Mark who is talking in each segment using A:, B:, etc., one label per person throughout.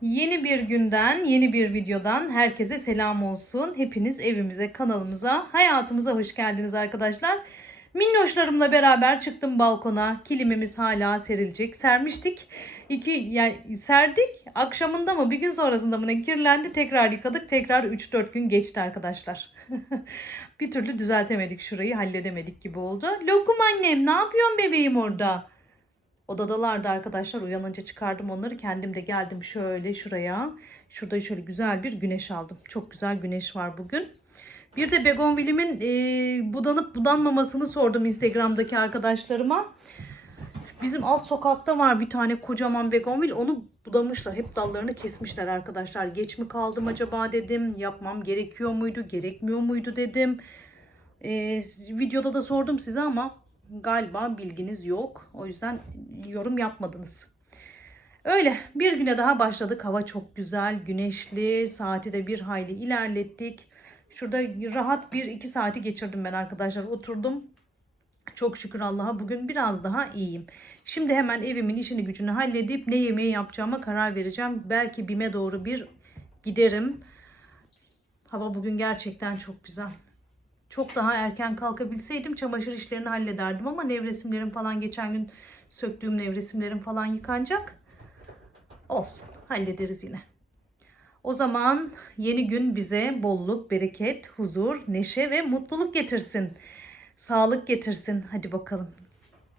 A: Yeni bir günden, yeni bir videodan herkese selam olsun. Hepiniz evimize, kanalımıza, hayatımıza hoş geldiniz arkadaşlar. Minnoşlarımla beraber çıktım balkona. Kilimimiz hala serilecek. Sermiştik. İki, yani serdik. Akşamında mı bir gün sonrasında mı ne kirlendi. Tekrar yıkadık. Tekrar 3-4 gün geçti arkadaşlar. bir türlü düzeltemedik şurayı. Halledemedik gibi oldu. Lokum annem ne yapıyorsun bebeğim orada? Odadalardı arkadaşlar. Uyanınca çıkardım onları. Kendim de geldim şöyle şuraya. Şurada şöyle güzel bir güneş aldım. Çok güzel güneş var bugün. Bir de begonvilimin e, budanıp budanmamasını sordum Instagram'daki arkadaşlarıma. Bizim alt sokakta var bir tane kocaman begonvil. Onu budamışlar. Hep dallarını kesmişler arkadaşlar. Geç mi kaldım acaba dedim. Yapmam gerekiyor muydu, gerekmiyor muydu dedim. E, videoda da sordum size ama galiba bilginiz yok. O yüzden yorum yapmadınız. Öyle bir güne daha başladık. Hava çok güzel, güneşli. Saati de bir hayli ilerlettik. Şurada rahat bir iki saati geçirdim ben arkadaşlar. Oturdum. Çok şükür Allah'a bugün biraz daha iyiyim. Şimdi hemen evimin işini gücünü halledip ne yemeği yapacağıma karar vereceğim. Belki BİM'e doğru bir giderim. Hava bugün gerçekten çok güzel. Çok daha erken kalkabilseydim çamaşır işlerini hallederdim ama nevresimlerim falan geçen gün söktüğüm nevresimlerim falan yıkanacak. Olsun hallederiz yine. O zaman yeni gün bize bolluk, bereket, huzur, neşe ve mutluluk getirsin. Sağlık getirsin. Hadi bakalım.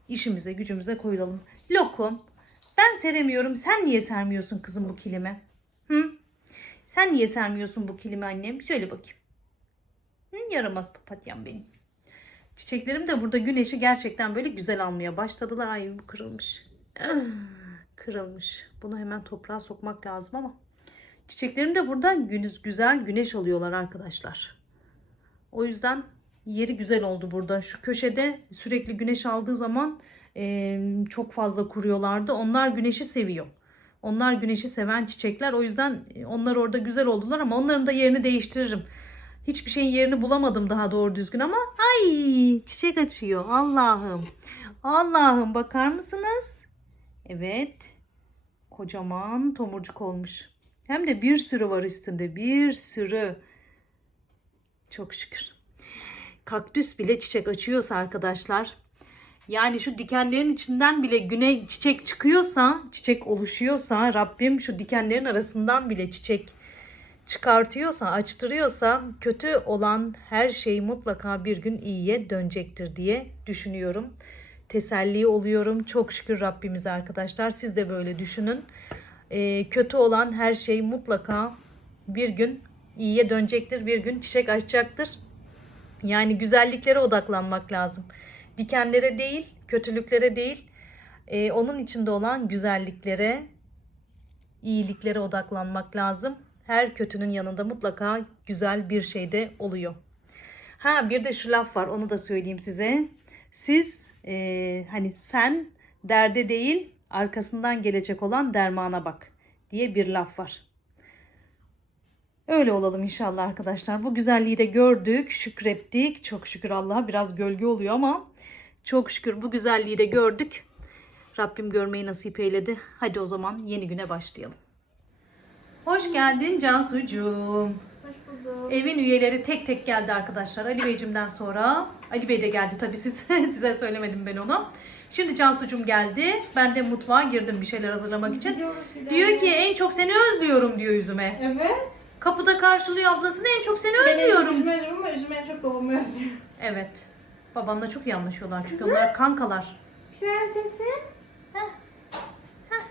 A: İşimize, gücümüze koyulalım. Lokum, ben seremiyorum. Sen niye sermiyorsun kızım bu kilime? Hı? Sen niye sermiyorsun bu kilimi annem? Söyle bakayım. Yaramaz papatyam benim. Çiçeklerim de burada güneşi gerçekten böyle güzel almaya başladılar. Ay kırılmış. Kırılmış. Bunu hemen toprağa sokmak lazım ama. Çiçeklerim de burada gündüz güzel güneş alıyorlar arkadaşlar. O yüzden yeri güzel oldu burada. Şu köşede sürekli güneş aldığı zaman e, çok fazla kuruyorlardı. Onlar güneşi seviyor. Onlar güneşi seven çiçekler. O yüzden onlar orada güzel oldular ama onların da yerini değiştiririm. Hiçbir şeyin yerini bulamadım daha doğru düzgün ama ay çiçek açıyor. Allah'ım. Allah'ım bakar mısınız? Evet. Kocaman tomurcuk olmuş. Hem de bir sürü var üstünde. Bir sürü. Çok şükür. Kaktüs bile çiçek açıyorsa arkadaşlar. Yani şu dikenlerin içinden bile güne çiçek çıkıyorsa, çiçek oluşuyorsa Rabbim şu dikenlerin arasından bile çiçek çıkartıyorsa, açtırıyorsa kötü olan her şey mutlaka bir gün iyiye dönecektir diye düşünüyorum. Teselli oluyorum. Çok şükür Rabbimize arkadaşlar. Siz de böyle düşünün. Ee, kötü olan her şey mutlaka bir gün iyiye dönecektir. Bir gün çiçek açacaktır. Yani güzelliklere odaklanmak lazım. Dikenlere değil, kötülüklere değil, e, onun içinde olan güzelliklere, iyiliklere odaklanmak lazım. Her kötünün yanında mutlaka güzel bir şey de oluyor. Ha bir de şu laf var onu da söyleyeyim size. Siz e, hani sen derde değil arkasından gelecek olan dermana bak diye bir laf var. Öyle olalım inşallah arkadaşlar. Bu güzelliği de gördük, şükrettik. Çok şükür Allah'a biraz gölge oluyor ama çok şükür bu güzelliği de gördük. Rabbim görmeyi nasip eyledi. Hadi o zaman yeni güne başlayalım. Hoş geldin Cansucuğum.
B: Hoş bulduk.
A: Evin üyeleri tek tek geldi arkadaşlar. Ali Beyciğimden sonra. Ali Bey de geldi tabii siz, size söylemedim ben onu. Şimdi Cansucuğum geldi. Ben de mutfağa girdim bir şeyler hazırlamak için. Diyor ki en çok seni özlüyorum diyor yüzüme.
B: Evet.
A: Kapıda karşılıyor ablasını en çok seni
B: Ben en
A: özlüyorum.
B: üzmedim ama üzmeyen çok babamı özlüyorum.
A: Evet. Babanla çok iyi anlaşıyorlar çünkü onlar kankalar.
B: Prensesim.
A: Heh. Heh.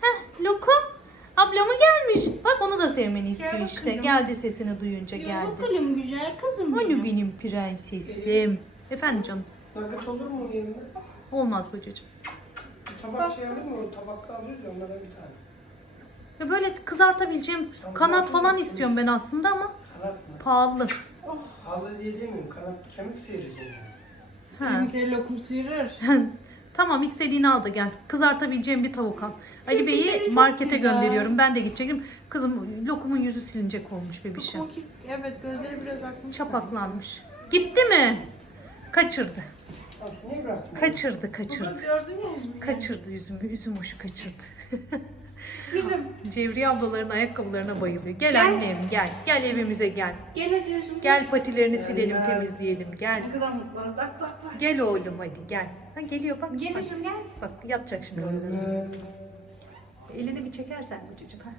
A: Heh, Lokum. Ablamı gelmiş. Bak onu da sevmeni istiyor
B: Gel
A: işte.
B: bakalım.
A: Geldi sesini duyunca
B: Ya
A: geldi.
B: bakalım güzel kızım
A: Hani
B: benim.
A: benim prensesim. Efendim canım.
C: Nugget olur mu onun yerine?
A: Olmaz kocacığım.
C: Bir tabak şey alır mı? O tabakta alıyoruz ya onlardan bir tane.
A: Ya böyle kızartabileceğim kanat falan istiyorum ben aslında ama
C: Kanat mı?
A: pahalı.
C: Halı diye demiyorum. Kanat kemik seyirci.
A: Ha.
B: Kemikleri lokum sıyırır.
A: tamam istediğini al da gel. Kızartabileceğim bir tavuk al. Ali Bey'i markete
B: güzel.
A: gönderiyorum. Ben de gidecektim. Kızım lokumun yüzü silinecek olmuş bebişim.
B: Lokum evet gözleri biraz akmış.
A: Çapaklanmış. Gitti mi? Kaçırdı.
C: Bak niye bıraktın?
A: Kaçırdı, kaçırdı.
B: gördün ya yüzümü.
A: Kaçırdı yüzümü, üzüm hoşu kaçırdı.
B: üzüm.
A: Cevriye ablaların ayakkabılarına bayılıyor. Gel,
B: Gel.
A: annem gel. Gel evimize gel.
B: Gel hadi üzüm.
A: Gel patilerini silelim,
C: gel.
A: temizleyelim. Gel.
B: Ne kadar mutlu. Bak bak bak.
A: Gel oğlum hadi gel. Ha geliyor bak.
B: Gel
A: bak.
B: üzüm gel.
A: Bak yatacak şimdi orada.
C: Evet.
A: Elini bir çekersen kocacığım. Ha.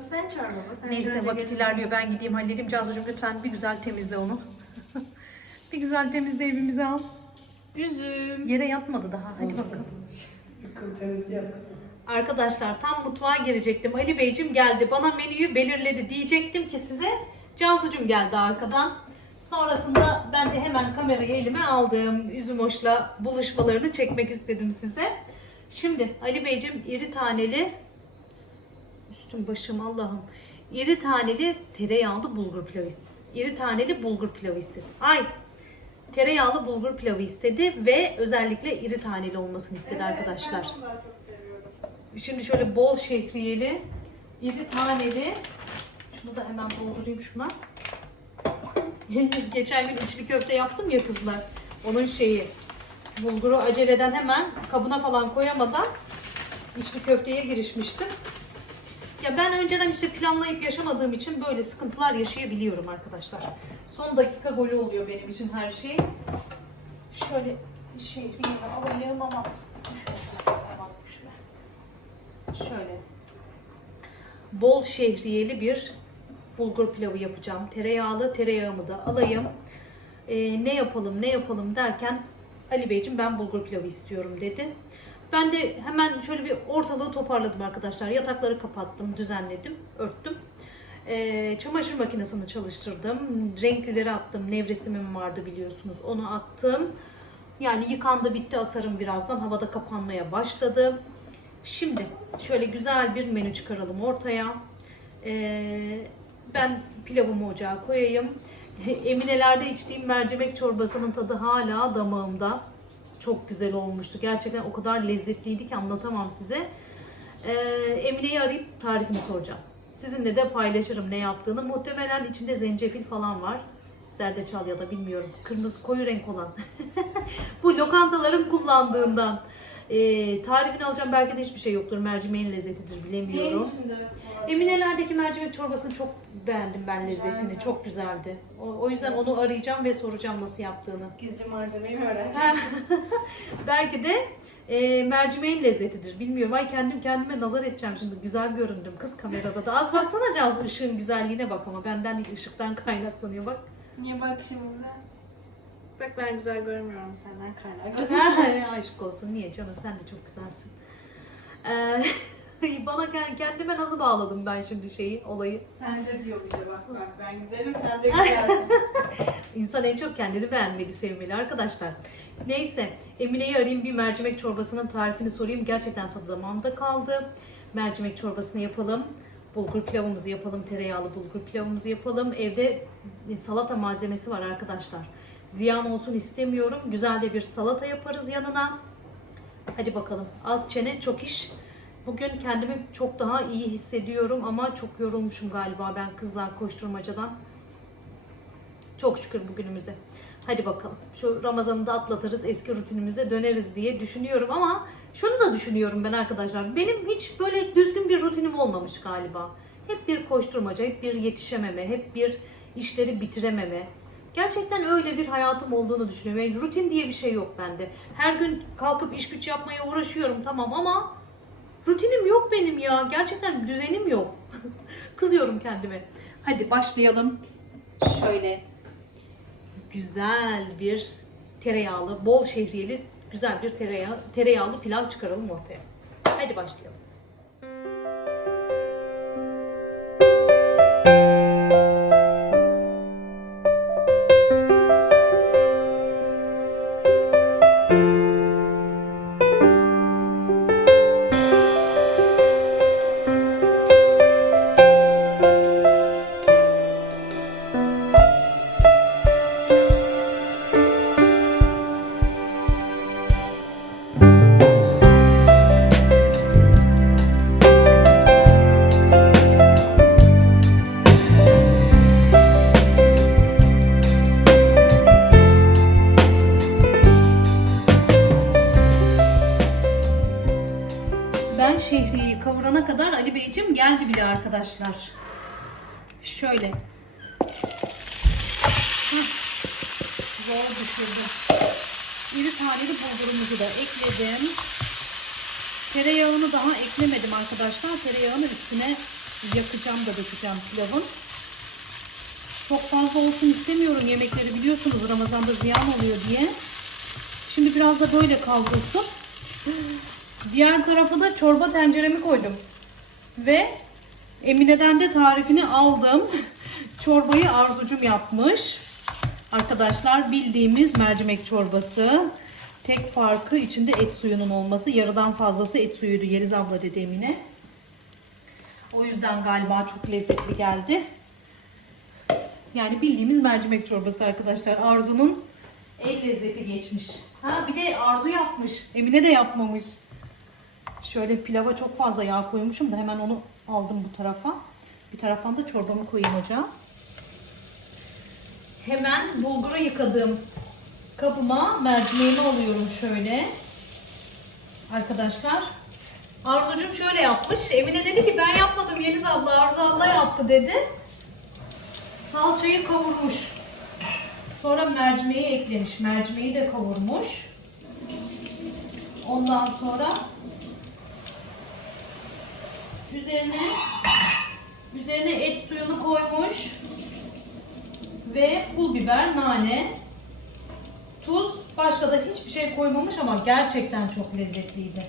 B: Sen çağır baba. Sen
A: Neyse
B: önce
A: vakit
B: gel.
A: ilerliyor. Ben gideyim halledeyim. Cansucuğum lütfen bir güzel temizle onu. bir güzel temizle evimizi al.
B: Üzüm.
A: Yere yatmadı daha. Hadi bakalım.
C: Bir kıl temizliği yap kızım.
A: Arkadaşlar tam mutfağa girecektim. Ali Beyciğim geldi. Bana menüyü belirledi. Diyecektim ki size. Cansucuğum geldi arkadan. Sonrasında ben de hemen kamerayı elime aldım. Üzümoş'la buluşmalarını çekmek istedim size. Şimdi Ali Beyciğim iri taneli üstüm başım Allah'ım. İri taneli tereyağlı bulgur pilavı. İri taneli bulgur pilavı istedi. Ay tereyağlı bulgur pilavı istedi ve özellikle iri taneli olmasını istedi arkadaşlar. Şimdi şöyle bol şehriyeli, iri taneli. Şunu da hemen doldurayım şuna. Geçen gün içli köfte yaptım ya kızlar. Onun şeyi. Bulguru aceleden hemen kabına falan koyamadan içli köfteye girişmiştim. Ya ben önceden işte planlayıp yaşamadığım için böyle sıkıntılar yaşayabiliyorum arkadaşlar. Son dakika golü oluyor benim için her şey. Şöyle şehriyemi alayım ama düşme. Tamam düşme. Şöyle. Bol şehriyeli bir bulgur pilavı yapacağım. Tereyağlı tereyağımı da alayım. Ee, ne yapalım ne yapalım derken Ali Beyciğim ben bulgur pilavı istiyorum dedi. Ben de hemen şöyle bir ortalığı toparladım arkadaşlar. Yatakları kapattım, düzenledim, örttüm. Ee, çamaşır makinesini çalıştırdım. Renklileri attım. Nevresimim vardı biliyorsunuz. Onu attım. Yani yıkandı bitti asarım birazdan. Havada kapanmaya başladı. Şimdi şöyle güzel bir menü çıkaralım ortaya. Ee, ben pilavımı ocağa koyayım. Eminelerde içtiğim mercimek çorbasının tadı hala damağımda. Çok güzel olmuştu. Gerçekten o kadar lezzetliydi ki anlatamam size. Ee, Emine'yi arayıp tarifini soracağım. Sizinle de paylaşırım ne yaptığını. Muhtemelen içinde zencefil falan var. Zerdeçal ya da bilmiyorum. Kırmızı koyu renk olan. Bu lokantaların kullandığından. Ee, tarifini alacağım. Belki de hiçbir şey yoktur. Mercimeğin lezzetidir bilemiyorum. Emine'lerdeki mercimek çorbasını çok beğendim ben lezzetini.
B: Güzel.
A: Çok güzeldi. O, o yüzden onu arayacağım ve soracağım nasıl yaptığını.
B: Gizli malzemeyi mi öğreneceğiz?
A: Belki de e, mercimeğin lezzetidir. Bilmiyorum. Ay kendim kendime nazar edeceğim şimdi. Güzel göründüm kız kamerada da. Az baksana Cansu ışığın güzelliğine bak ama benden ışıktan kaynaklanıyor bak.
B: Niye bak şimdi? Bak ben güzel görmüyorum senden kaynaklı.
A: Ay, Aşk olsun. Niye canım sen de çok güzelsin. Ee, bana kend- kendime nasıl bağladım ben şimdi şeyi, olayı.
B: sen de diyor bir de bak bak ben güzelim sen de güzelsin.
A: İnsan en çok kendini beğenmeli, sevmeli arkadaşlar. Neyse, Emine'yi arayayım bir mercimek çorbasının tarifini sorayım. Gerçekten tadı damağımda kaldı. Mercimek çorbasını yapalım. Bulgur pilavımızı yapalım, tereyağlı bulgur pilavımızı yapalım. Evde salata malzemesi var arkadaşlar. Ziyan olsun istemiyorum. Güzel de bir salata yaparız yanına. Hadi bakalım. Az çene çok iş. Bugün kendimi çok daha iyi hissediyorum ama çok yorulmuşum galiba ben kızlar koşturmacadan. Çok şükür bugünümüze. Hadi bakalım. Şu Ramazan'ı da atlatırız, eski rutinimize döneriz diye düşünüyorum ama şunu da düşünüyorum ben arkadaşlar. Benim hiç böyle düzgün bir rutinim olmamış galiba. Hep bir koşturmaca, hep bir yetişememe, hep bir işleri bitirememe. Gerçekten öyle bir hayatım olduğunu düşünüyorum. Yani rutin diye bir şey yok bende. Her gün kalkıp iş güç yapmaya uğraşıyorum tamam ama rutinim yok benim ya. Gerçekten düzenim yok. Kızıyorum kendime. Hadi başlayalım. Şöyle güzel bir tereyağlı, bol şehriyeli güzel bir tereyağı, tereyağlı pilav çıkaralım ortaya. Hadi başlayalım. Taneli bulgurumuzu da ekledim. Tereyağını daha eklemedim arkadaşlar. Tereyağını üstüne yakacağım da dökeceğim pilavın. Çok fazla olsun istemiyorum yemekleri biliyorsunuz Ramazan'da ziyan oluyor diye. Şimdi biraz da böyle kavrulsun. Diğer tarafa da çorba tenceremi koydum. Ve Emine'den de tarifini aldım. Çorbayı Arzucum yapmış. Arkadaşlar bildiğimiz mercimek çorbası. Tek farkı içinde et suyunun olması. Yarıdan fazlası et suyuydu Yeliz abla dedi Emine. O yüzden galiba çok lezzetli geldi. Yani bildiğimiz mercimek çorbası arkadaşlar. Arzu'nun el lezzeti geçmiş. Ha bir de Arzu yapmış. Emine de yapmamış. Şöyle pilava çok fazla yağ koymuşum da hemen onu aldım bu tarafa. Bir taraftan da çorbamı koyayım ocağa. Hemen bulguru yıkadığım kabıma mercimeğimi alıyorum şöyle. Arkadaşlar. Arzucum şöyle yapmış. Emine dedi ki ben yapmadım Yeliz abla Arzu abla yaptı dedi. Salçayı kavurmuş. Sonra mercimeği eklemiş. Mercimeği de kavurmuş. Ondan sonra üzerine üzerine et suyunu koymuş ve pul biber, nane, tuz, başka da hiçbir şey koymamış ama gerçekten çok lezzetliydi.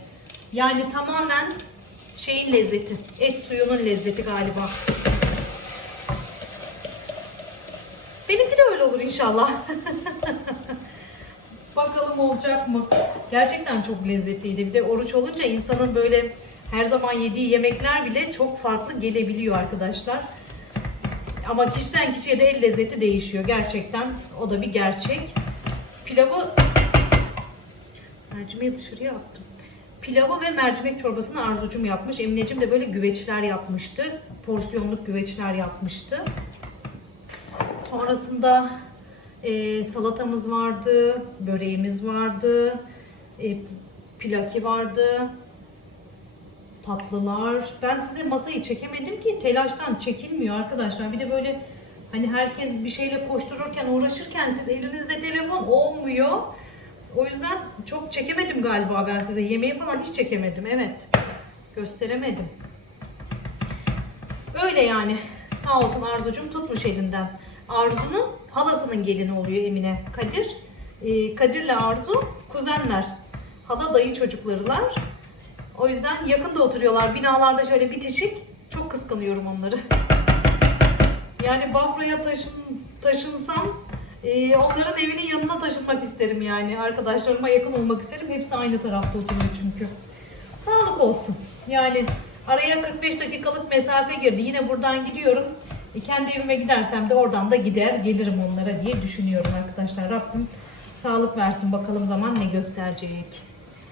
A: Yani tamamen şeyin lezzeti, et suyunun lezzeti galiba. Benimki de öyle olur inşallah. Bakalım olacak mı? Gerçekten çok lezzetliydi. Bir de oruç olunca insanın böyle her zaman yediği yemekler bile çok farklı gelebiliyor arkadaşlar. Ama kişiden kişiye de el lezzeti değişiyor gerçekten. O da bir gerçek. Pilavı mercimeği dışarıya attım. Pilavı ve mercimek çorbasını Arzucum yapmış. Emineciğim de böyle güveçler yapmıştı. Porsiyonluk güveçler yapmıştı. Sonrasında e, salatamız vardı, böreğimiz vardı, e, pilaki vardı, tatlılar. Ben size masayı çekemedim ki telaştan çekilmiyor arkadaşlar. Bir de böyle hani herkes bir şeyle koştururken uğraşırken siz elinizde telefon olmuyor. O yüzden çok çekemedim galiba ben size. Yemeği falan hiç çekemedim. Evet. Gösteremedim. Öyle yani. Sağ olsun Arzucum tutmuş elinden. Arzu'nun halasının gelini oluyor Emine Kadir. Ee, Kadir'le Arzu kuzenler. Hala dayı çocuklarılar. O yüzden yakında oturuyorlar. Binalarda şöyle bitişik. Çok kıskanıyorum onları. Yani Bafra'ya taşın, taşınsam e, onların evinin yanına taşınmak isterim yani. Arkadaşlarıma yakın olmak isterim. Hepsi aynı tarafta oturuyor çünkü. Sağlık olsun. Yani araya 45 dakikalık mesafe girdi. Yine buradan gidiyorum. E, kendi evime gidersem de oradan da gider gelirim onlara diye düşünüyorum arkadaşlar. Rabbim sağlık versin bakalım zaman ne gösterecek.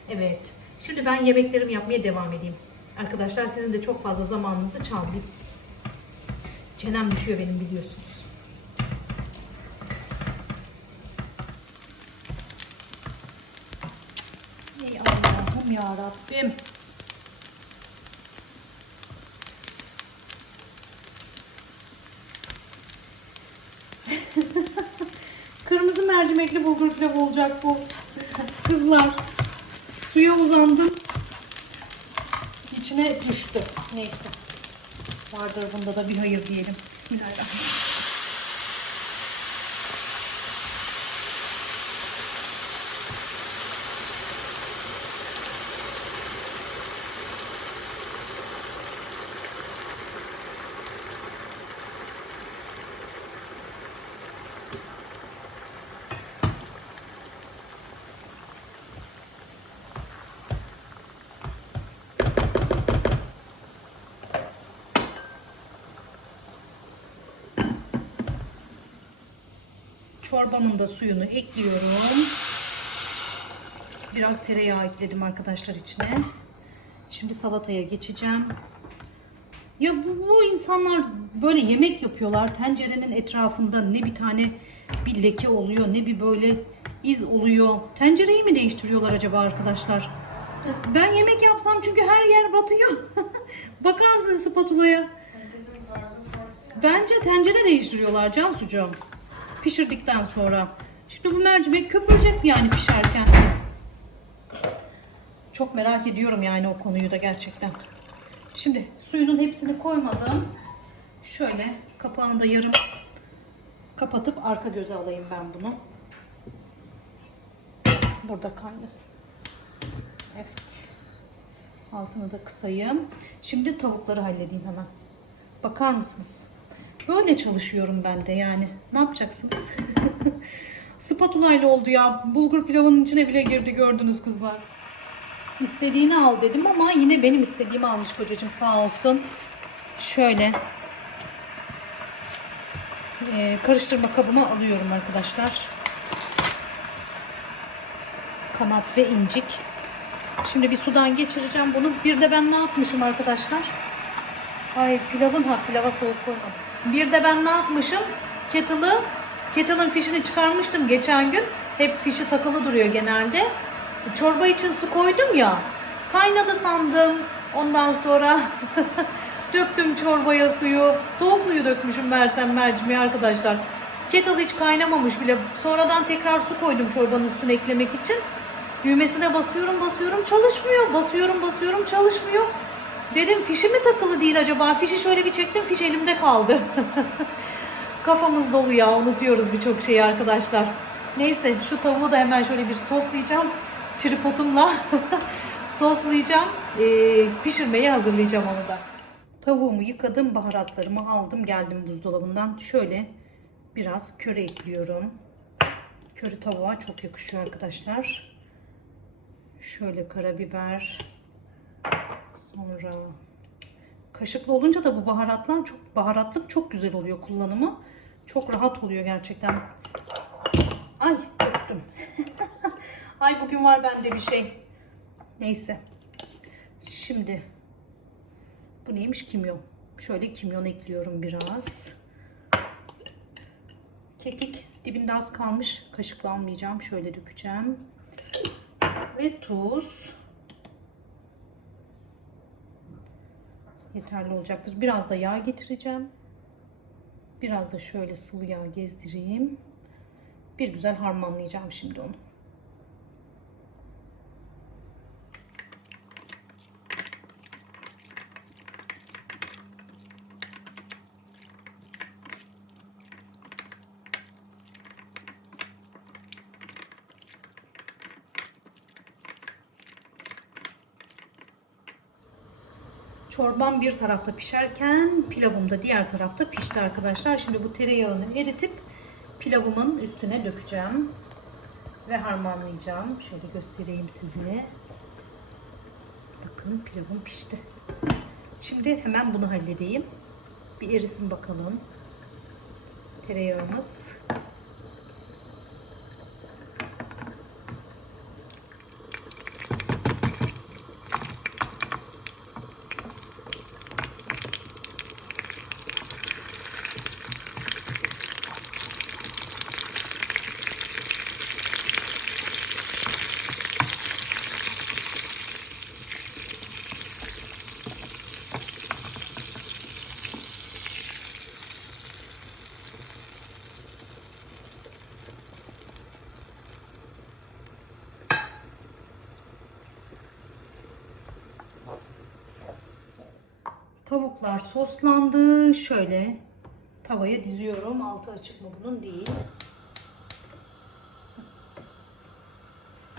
A: Evet. Şimdi ben yemeklerimi yapmaya devam edeyim. Arkadaşlar sizin de çok fazla zamanınızı çalmayayım. Çenem düşüyor benim biliyorsunuz. Ey Allah'ım ya Rabbim. Kırmızı mercimekli bulgur pilavı olacak bu. Kızlar suya uzandım. İçine düştü. Neyse. Vardır bunda da bir hayır diyelim. Bismillahirrahmanirrahim. Çorbanın da suyunu ekliyorum. Biraz tereyağı ekledim arkadaşlar içine. Şimdi salataya geçeceğim. Ya bu, bu insanlar böyle yemek yapıyorlar. Tencerenin etrafında ne bir tane bir leke oluyor ne bir böyle iz oluyor. Tencereyi mi değiştiriyorlar acaba arkadaşlar? Ben yemek yapsam çünkü her yer batıyor. Bakar mısın spatulaya? Bence tencere değiştiriyorlar Cansucuğum. Pişirdikten sonra. Şimdi bu mercimek köpürecek yani pişerken. Çok merak ediyorum yani o konuyu da gerçekten. Şimdi suyunun hepsini koymadım. Şöyle kapağını da yarım kapatıp arka göze alayım ben bunu. Burada kaynasın. Evet. Altını da kısayım. Şimdi tavukları halledeyim hemen. Bakar mısınız? Böyle çalışıyorum ben de yani. Ne yapacaksınız? Spatula ile oldu ya. Bulgur pilavının içine bile girdi gördünüz kızlar. İstediğini al dedim ama yine benim istediğimi almış kocacığım sağ olsun. Şöyle e, karıştırma kabıma alıyorum arkadaşlar. Kanat ve incik. Şimdi bir sudan geçireceğim bunu. Bir de ben ne yapmışım arkadaşlar? Ay pilavın ha pilava soğuk koymam. Bir de ben ne yapmışım? Kettle'ı Kettle'ın fişini çıkarmıştım geçen gün. Hep fişi takılı duruyor genelde. Çorba için su koydum ya. Kaynadı sandım. Ondan sonra döktüm çorbaya suyu. Soğuk suyu dökmüşüm mersem mercimeği arkadaşlar. Kettle hiç kaynamamış bile. Sonradan tekrar su koydum çorbanın üstüne eklemek için. Düğmesine basıyorum basıyorum çalışmıyor. Basıyorum basıyorum çalışmıyor. Dedim fişi mi takılı değil acaba? Fişi şöyle bir çektim fiş elimde kaldı. Kafamız dolu ya unutuyoruz birçok şeyi arkadaşlar. Neyse şu tavuğu da hemen şöyle bir soslayacağım. Tripotumla soslayacağım. Ee, pişirmeye hazırlayacağım onu da. Tavuğumu yıkadım, baharatlarımı aldım, geldim buzdolabından. Şöyle biraz köre ekliyorum. Köri tavuğa çok yakışıyor arkadaşlar. Şöyle karabiber. Sonra kaşıklı olunca da bu baharatlar çok baharatlık çok güzel oluyor kullanımı. Çok rahat oluyor gerçekten. Ay döktüm. Ay bugün var bende bir şey. Neyse. Şimdi bu neymiş kimyon. Şöyle kimyon ekliyorum biraz. Kekik dibinde az kalmış. Kaşıkla almayacağım. Şöyle dökeceğim. Ve tuz. Yeterli olacaktır. Biraz da yağ getireceğim. Biraz da şöyle sıvı yağ gezdireyim. Bir güzel harmanlayacağım şimdi onu. Çorbam bir tarafta pişerken pilavım da diğer tarafta pişti arkadaşlar. Şimdi bu tereyağını eritip pilavımın üstüne dökeceğim. Ve harmanlayacağım. Şöyle göstereyim size. Bakın pilavım pişti. Şimdi hemen bunu halledeyim. Bir erisin bakalım. Tereyağımız. Tavuklar soslandı. Şöyle tavaya diziyorum. Altı açık mı bunun değil.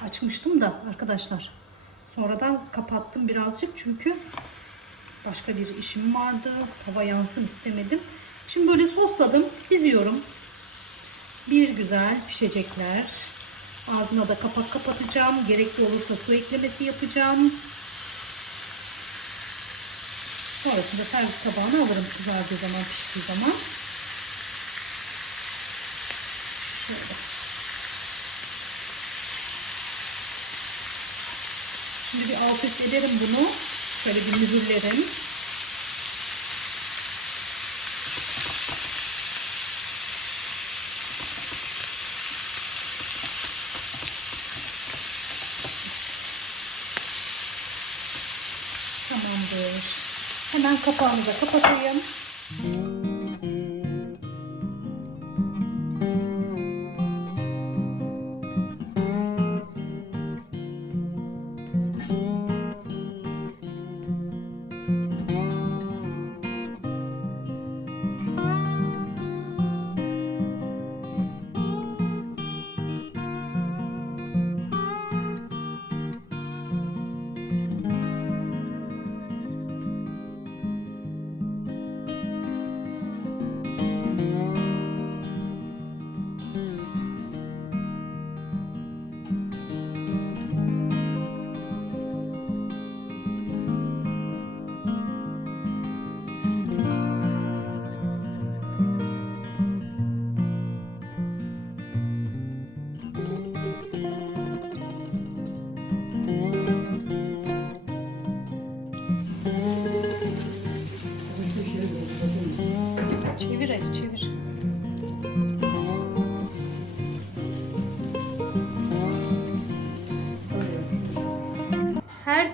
A: Açmıştım da arkadaşlar. Sonradan kapattım birazcık çünkü başka bir işim vardı. Tava yansın istemedim. Şimdi böyle sosladım. Diziyorum. Bir güzel pişecekler. Ağzına da kapak kapatacağım. Gerekli olursa su eklemesi yapacağım. Sonrasında servis tabağına alırım kızardığı zaman, piştiği zaman. Şöyle. Şimdi bir alt üst ederim bunu. Şöyle bir mühürlerim. Hemen kapağını da kapatayım.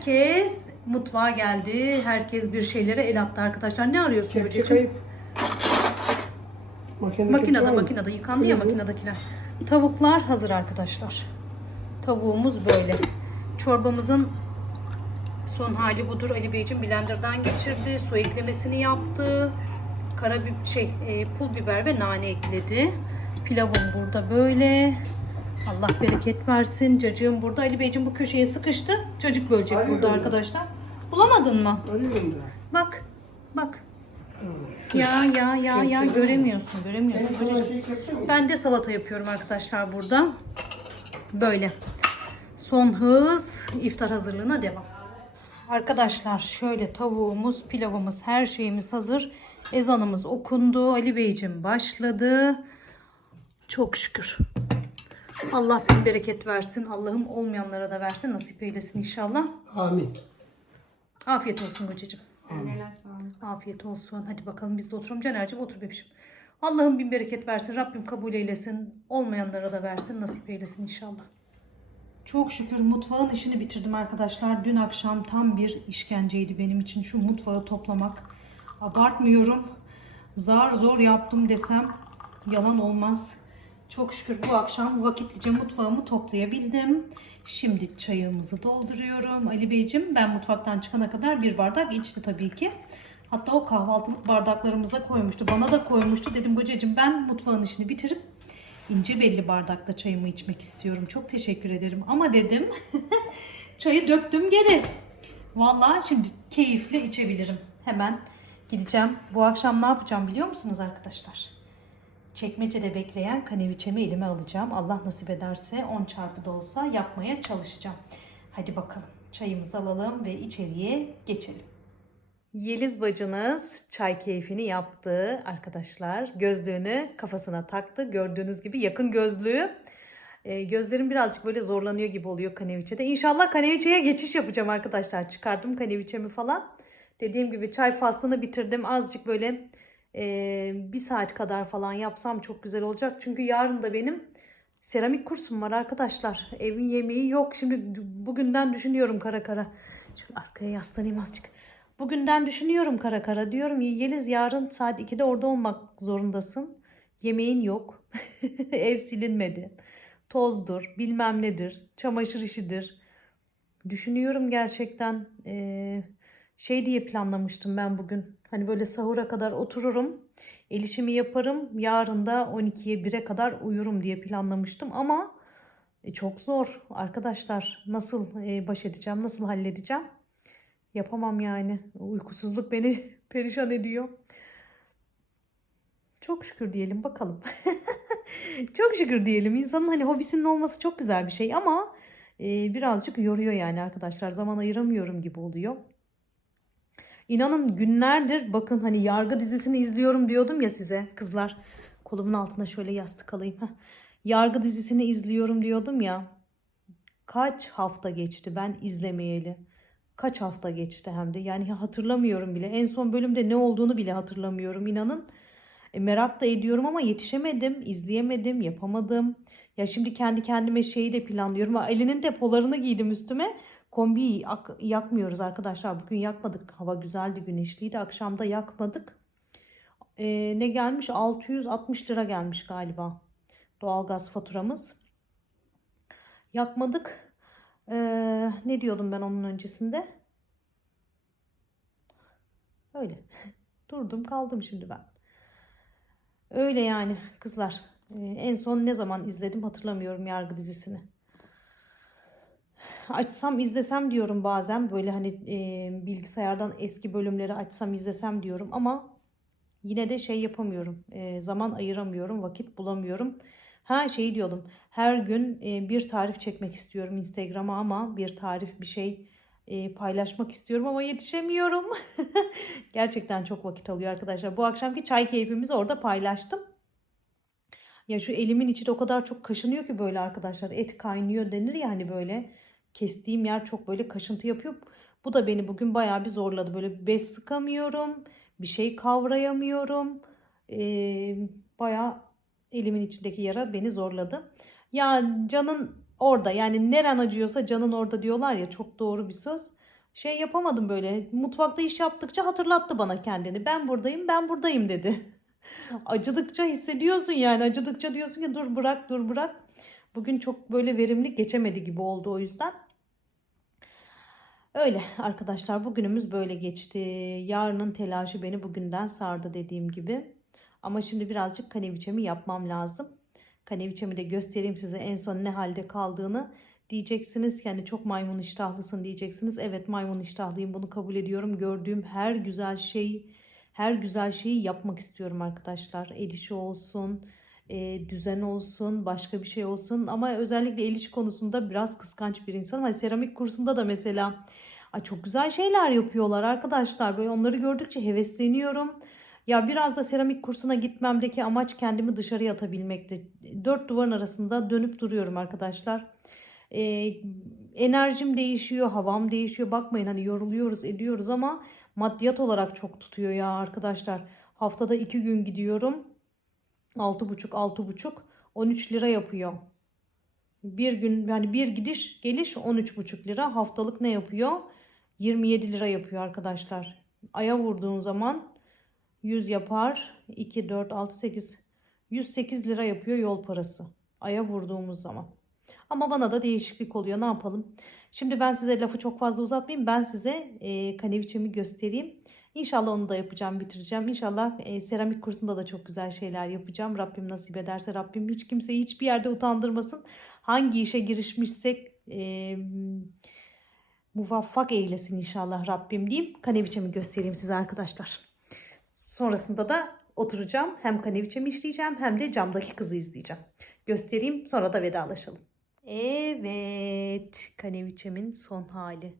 A: Herkes mutfağa geldi. Herkes bir şeylere el attı arkadaşlar. Ne arıyorsun
C: Kepçe
A: Hocacığım?
C: kayıp. Makinede, kepçe var mı?
A: makinede yıkandı ya makinedekiler. Tavuklar hazır arkadaşlar. Tavuğumuz böyle. Çorbamızın son hali budur. Ali Beyciğim blenderdan geçirdi. Su eklemesini yaptı. Kara bir şey e, pul biber ve nane ekledi. Pilavım burada böyle. Allah bereket versin. Cacığım burada. Ali Beyciğim bu köşeye sıkıştı. Cacık bölecek
C: Arıyorum
A: burada
C: ben.
A: arkadaşlar. Bulamadın mı?
C: Arıyorum da.
A: Bak. Bak. Ya ya ya ya göremiyorsun. Göremiyorsun.
C: Kepçe mi?
A: Ben de salata yapıyorum arkadaşlar burada. Böyle. Son hız iftar hazırlığına devam. Arkadaşlar şöyle tavuğumuz, pilavımız, her şeyimiz hazır. Ezanımız okundu. Ali Beyciğim başladı. Çok şükür. Allah bin bereket versin. Allah'ım olmayanlara da versin. Nasip eylesin inşallah.
C: Amin.
A: Afiyet olsun kocacığım.
B: Neler sağlık.
A: Afiyet olsun. Hadi bakalım biz de oturalım. Caner'cim otur bebişim. Allah'ım bin bereket versin. Rabbim kabul eylesin. Olmayanlara da versin. Nasip eylesin inşallah. Çok şükür mutfağın işini bitirdim arkadaşlar. Dün akşam tam bir işkenceydi benim için şu mutfağı toplamak. Abartmıyorum. Zar zor yaptım desem yalan olmaz. Çok şükür bu akşam vakitlice mutfağımı toplayabildim. Şimdi çayımızı dolduruyorum. Ali Beyciğim ben mutfaktan çıkana kadar bir bardak içti tabii ki. Hatta o kahvaltılık bardaklarımıza koymuştu. Bana da koymuştu. Dedim kocacığım ben mutfağın işini bitirip ince belli bardakta çayımı içmek istiyorum. Çok teşekkür ederim. Ama dedim çayı döktüm geri. Vallahi şimdi keyifle içebilirim. Hemen gideceğim. Bu akşam ne yapacağım biliyor musunuz arkadaşlar? Çekmecede bekleyen kaneviçemi elime alacağım. Allah nasip ederse 10 çarpı da olsa yapmaya çalışacağım. Hadi bakalım çayımızı alalım ve içeriye geçelim. Yeliz bacınız çay keyfini yaptı arkadaşlar. Gözlüğünü kafasına taktı. Gördüğünüz gibi yakın gözlüğü. E, gözlerim birazcık böyle zorlanıyor gibi oluyor kaneviçede. İnşallah kaneviçeye geçiş yapacağım arkadaşlar. Çıkardım kaneviçemi falan. Dediğim gibi çay faslını bitirdim. Azıcık böyle e, bir saat kadar falan yapsam çok güzel olacak. Çünkü yarın da benim seramik kursum var arkadaşlar. Evin yemeği yok. Şimdi bugünden düşünüyorum kara kara. Şu arkaya yaslanayım azıcık. Bugünden düşünüyorum kara kara. Diyorum Yeliz yarın saat 2'de orada olmak zorundasın. Yemeğin yok. Ev silinmedi. Tozdur, bilmem nedir, çamaşır işidir. Düşünüyorum gerçekten. Ee, şey diye planlamıştım ben bugün. Hani böyle sahura kadar otururum. El işimi yaparım. Yarın da 12'ye 1'e kadar uyurum diye planlamıştım. Ama e, çok zor arkadaşlar. Nasıl e, baş edeceğim, nasıl halledeceğim? Yapamam yani. Uykusuzluk beni perişan ediyor. Çok şükür diyelim bakalım. çok şükür diyelim. İnsanın hani hobisinin olması çok güzel bir şey ama e, birazcık yoruyor yani arkadaşlar. Zaman ayıramıyorum gibi oluyor. İnanın günlerdir bakın hani yargı dizisini izliyorum diyordum ya size kızlar. Kolumun altına şöyle yastık alayım. Heh. Yargı dizisini izliyorum diyordum ya. Kaç hafta geçti ben izlemeyeli. Kaç hafta geçti hem de. Yani hatırlamıyorum bile. En son bölümde ne olduğunu bile hatırlamıyorum inanın. E, merak da ediyorum ama yetişemedim, izleyemedim, yapamadım. Ya şimdi kendi kendime şeyi de planlıyorum. Ali'nin de polarını giydim üstüme. Kombiyi ak- yakmıyoruz arkadaşlar. Bugün yakmadık. Hava güzeldi, güneşliydi. Akşamda yakmadık. Ee, ne gelmiş? 660 lira gelmiş galiba. Doğalgaz faturamız. Yakmadık. Ee, ne diyordum ben onun öncesinde? Öyle. Durdum kaldım şimdi ben. Öyle yani kızlar. Ee, en son ne zaman izledim hatırlamıyorum yargı dizisini. Açsam izlesem diyorum bazen böyle hani e, bilgisayardan eski bölümleri açsam izlesem diyorum ama yine de şey yapamıyorum. E, zaman ayıramıyorum, vakit bulamıyorum. Ha şey diyordum. Her gün e, bir tarif çekmek istiyorum Instagram'a ama bir tarif bir şey e, paylaşmak istiyorum ama yetişemiyorum. Gerçekten çok vakit alıyor arkadaşlar. Bu akşamki çay keyfimizi orada paylaştım. Ya şu elimin içi de o kadar çok kaşınıyor ki böyle arkadaşlar. Et kaynıyor denir ya hani böyle. Kestiğim yer çok böyle kaşıntı yapıyor. Bu da beni bugün bayağı bir zorladı. Böyle bez sıkamıyorum. Bir şey kavrayamıyorum. Ee, bayağı elimin içindeki yara beni zorladı. Ya canın orada yani neren acıyorsa canın orada diyorlar ya çok doğru bir söz. Şey yapamadım böyle mutfakta iş yaptıkça hatırlattı bana kendini. Ben buradayım ben buradayım dedi. Acıdıkça hissediyorsun yani acıdıkça diyorsun ki dur bırak dur bırak. Bugün çok böyle verimli geçemedi gibi oldu o yüzden. Öyle arkadaşlar bugünümüz böyle geçti. Yarının telaşı beni bugünden sardı dediğim gibi. Ama şimdi birazcık kaneviçemi yapmam lazım. Kaneviçemi de göstereyim size en son ne halde kaldığını. Diyeceksiniz ki hani çok maymun iştahlısın diyeceksiniz. Evet maymun iştahlıyım bunu kabul ediyorum. Gördüğüm her güzel şey, her güzel şeyi yapmak istiyorum arkadaşlar. El işi olsun, e, düzen olsun, başka bir şey olsun. Ama özellikle el işi konusunda biraz kıskanç bir insanım. Hani seramik kursunda da mesela ay çok güzel şeyler yapıyorlar arkadaşlar. Böyle onları gördükçe hevesleniyorum. Ya biraz da seramik kursuna gitmemdeki amaç kendimi dışarıya atabilmekti. Dört duvarın arasında dönüp duruyorum arkadaşlar. Ee, enerjim değişiyor, havam değişiyor. Bakmayın hani yoruluyoruz, ediyoruz ama maddiyat olarak çok tutuyor ya arkadaşlar. Haftada iki gün gidiyorum. Altı buçuk, altı buçuk, 13 lira yapıyor. Bir gün yani bir gidiş geliş 13,5 lira. Haftalık ne yapıyor? 27 lira yapıyor arkadaşlar. Aya vurduğun zaman 100 yapar. 2, 4, 6, 8. 108 lira yapıyor yol parası. Aya vurduğumuz zaman. Ama bana da değişiklik oluyor. Ne yapalım? Şimdi ben size lafı çok fazla uzatmayayım. Ben size e, kaneviçemi göstereyim. İnşallah onu da yapacağım, bitireceğim. İnşallah e, seramik kursunda da çok güzel şeyler yapacağım. Rabbim nasip ederse Rabbim hiç kimseyi hiçbir yerde utandırmasın. Hangi işe girişmişsek e, muvaffak eylesin inşallah Rabbim diyeyim. Kaneviçemi göstereyim size arkadaşlar. Sonrasında da oturacağım. Hem kaneviçemi işleyeceğim hem de camdaki kızı izleyeceğim. Göstereyim sonra da vedalaşalım. Evet kaneviçemin son hali.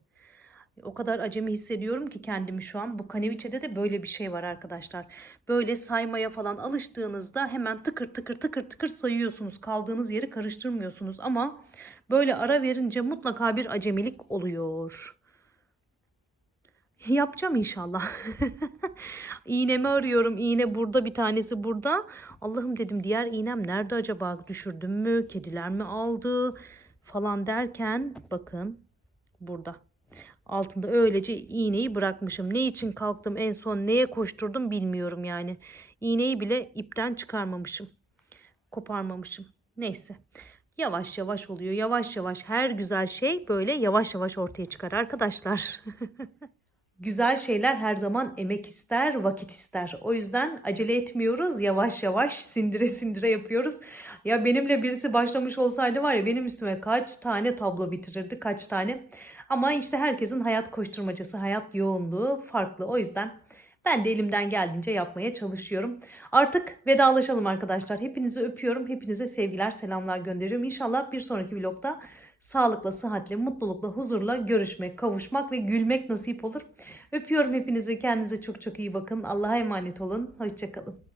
A: O kadar acemi hissediyorum ki kendimi şu an. Bu kaneviçede de böyle bir şey var arkadaşlar. Böyle saymaya falan alıştığınızda hemen tıkır tıkır tıkır tıkır sayıyorsunuz. Kaldığınız yeri karıştırmıyorsunuz ama böyle ara verince mutlaka bir acemilik oluyor. Yapacağım inşallah. İğnemi arıyorum. İğne burada bir tanesi burada. Allah'ım dedim diğer iğnem nerede acaba? Düşürdüm mü? Kediler mi aldı? Falan derken bakın burada. Altında öylece iğneyi bırakmışım. Ne için kalktım en son neye koşturdum bilmiyorum yani. İğneyi bile ipten çıkarmamışım. Koparmamışım. Neyse. Yavaş yavaş oluyor. Yavaş yavaş her güzel şey böyle yavaş yavaş ortaya çıkar arkadaşlar. Güzel şeyler her zaman emek ister, vakit ister. O yüzden acele etmiyoruz. Yavaş yavaş sindire sindire yapıyoruz. Ya benimle birisi başlamış olsaydı var ya benim üstüme kaç tane tablo bitirirdi, kaç tane. Ama işte herkesin hayat koşturmacası, hayat yoğunluğu farklı. O yüzden ben de elimden geldiğince yapmaya çalışıyorum. Artık vedalaşalım arkadaşlar. Hepinizi öpüyorum. Hepinize sevgiler, selamlar gönderiyorum. İnşallah bir sonraki vlogda sağlıkla, sıhhatle, mutlulukla, huzurla görüşmek, kavuşmak ve gülmek nasip olur. Öpüyorum hepinizi. Kendinize çok çok iyi bakın. Allah'a emanet olun. Hoşçakalın.